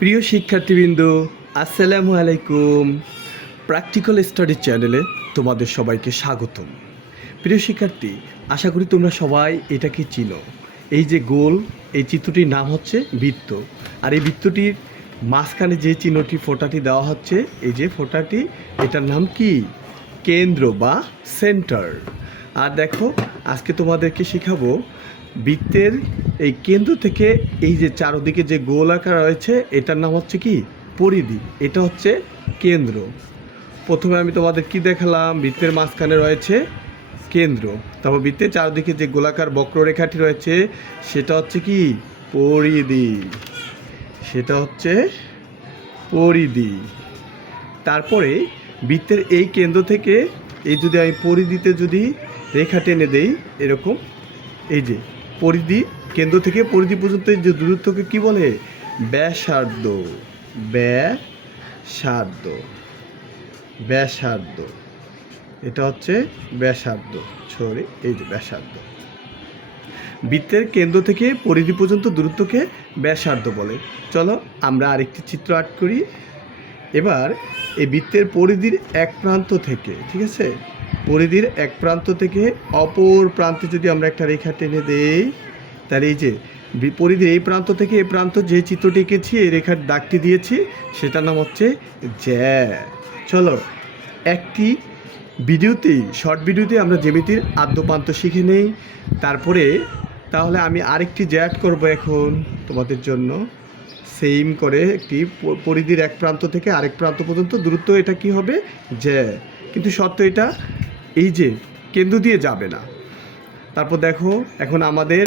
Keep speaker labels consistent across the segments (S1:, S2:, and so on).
S1: প্রিয় শিক্ষার্থীবৃন্দ, আসসালামু আলাইকুম। প্র্যাকটিক্যাল স্টাডি চ্যানেলে তোমাদের সবাইকে স্বাগতম। প্রিয় শিক্ষার্থী, আশা করি তোমরা সবাই এটাকে চিনো। এই যে গোল, এই চিত্রটির নাম হচ্ছে বৃত্ত। আর এই বৃত্তটির মাঝখানে যে চিহ্নটি, ফোঁটাটি দেওয়া হচ্ছে, এই যে ফোঁটাটি, এটার নাম কি? কেন্দ্র বা সেন্টার। আর দেখো, আজকে তোমাদেরকে শেখাবো বৃত্তের এই কেন্দ্র থেকে এই যে চারদিকে যে গোল আকার রয়েছে, এটার নাম হচ্ছে কি? পরিধি। এটা হচ্ছে কেন্দ্র। প্রথমে আমি তোমাদের কি দেখালাম? বৃত্তের মাঝখানে রয়েছে কেন্দ্র। তারপর বৃত্তের চারদিকে যে গোলাকার বক্ররেখাটি রয়েছে, সেটা হচ্ছে কি? পরিধি। সেটা হচ্ছে পরিধি। তারপরে বৃত্তের এই কেন্দ্র থেকে এই যদি আমি পরিধিতে যদি রেখা টেনে দেই, এরকম এই যে পরিধি, কেন্দ্র থেকে পরিধি পর্যন্ত যে দূরত্বকে কি বলে? ব্যাসার্ধ। ব্যাসার্ধ। ব্যাসার্ধ। এটা হচ্ছে ব্যাসার্ধ। সরি এই যে ব্যাসার্ধ। বৃত্তের কেন্দ্র থেকে পরিধি পর্যন্ত দূরত্বকে ব্যাসার্ধ বলে। চলো আমরা আরেকটি চিত্র আর্ট করি। এবার এই বৃত্তের পরিধির এক প্রান্ত থেকে, ঠিক আছে? পরিধির এক প্রান্ত থেকে অপর প্রান্তে যদি আমরা একটা রেখা টেনে দেই, তাহলে এই যে পরিধির এই প্রান্ত থেকে এই প্রান্ত যে চিত্রটি এঁকেছি, এই রেখার দাগটি দিয়েছি, সেটার নাম হচ্ছে জ্যা। চলো, একটি ভিডিওতেই শর্ট ভিডিওতে আমরা জ্যামিতির আদ্যপান্ত শিখে নেই। তারপরে, তাহলে আমি আরেকটি জ্যাট করব এখন তোমাদের জন্য। সেম করে একটি পরিধির এক প্রান্ত থেকে আরেক প্রান্ত পর্যন্ত দূরত্ব এটা কি হবে? জ্যা। কিন্তু শর্ত এটা এই যে কেন্দ্র দিয়ে যাবে না। তারপর দেখো, এখন আমাদের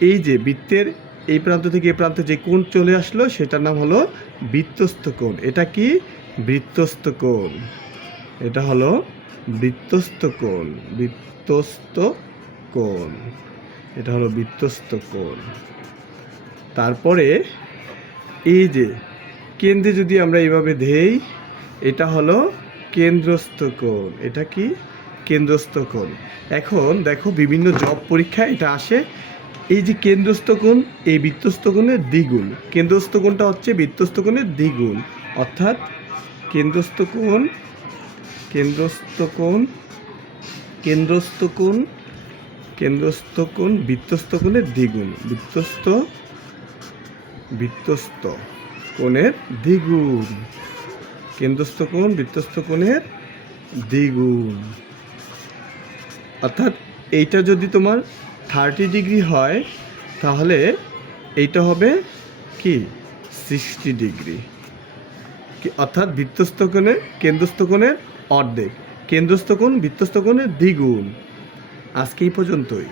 S1: এই যে বৃত্তের এই প্রান্ত থেকে এই প্রান্তে যে কোণ চলে আসলো, সেটার নাম হলো বৃত্তস্থ কোণ। এটা কি? বৃত্তস্থ কোণ। এটা হলো বৃত্তস্থ কোণ বৃত্তস্থ কোণ। এটা হলো বৃত্তস্থ কোণ। তারপরে এই যে কেন্দ্রে যদি আমরা এইভাবে ধেই এটা হলো কেন্দ্রস্থ কোণ। এটা কি? কেন্দ্রস্থ কোণ। এখন দেখো বিভিন্ন জব পরীক্ষা এটা আসে। এই যে কেন্দ্রস্থ কোণ, এই বৃত্তস্থ কোণের দ্বিগুণ। কেন্দ্রস্থ কোণটা হচ্ছে বৃত্তস্থ কোণের দ্বিগুণ। অর্থাৎ কেন্দ্রস্থ কোণ কেন্দ্রস্থ কোণ কেন্দ্রস্থ কোণ কেন্দ্রস্থ কোণ, বৃত্তস্থ কোণের দ্বিগুণ। বৃত্তস্থ বৃত্তস্থ কোণের দ্বিগুণ। কেন্দ্রস্থ কোণ, বৃত্তস্থ কোণের দ্বিগুণ। অর্থাৎ এইটা যদি তোমার থার্টি ডিগ্রি হয়, তাহলে এইটা হবে কি? সিক্সটি ডিগ্রি অর্থাৎ বৃত্তস্থ কোণের কেন্দ্রস্থ কোণের অর্ধেক। কেন্দ্রস্থ কোণ বৃত্তস্থ কোণের দ্বিগুণ। আজকে এই পর্যন্তই।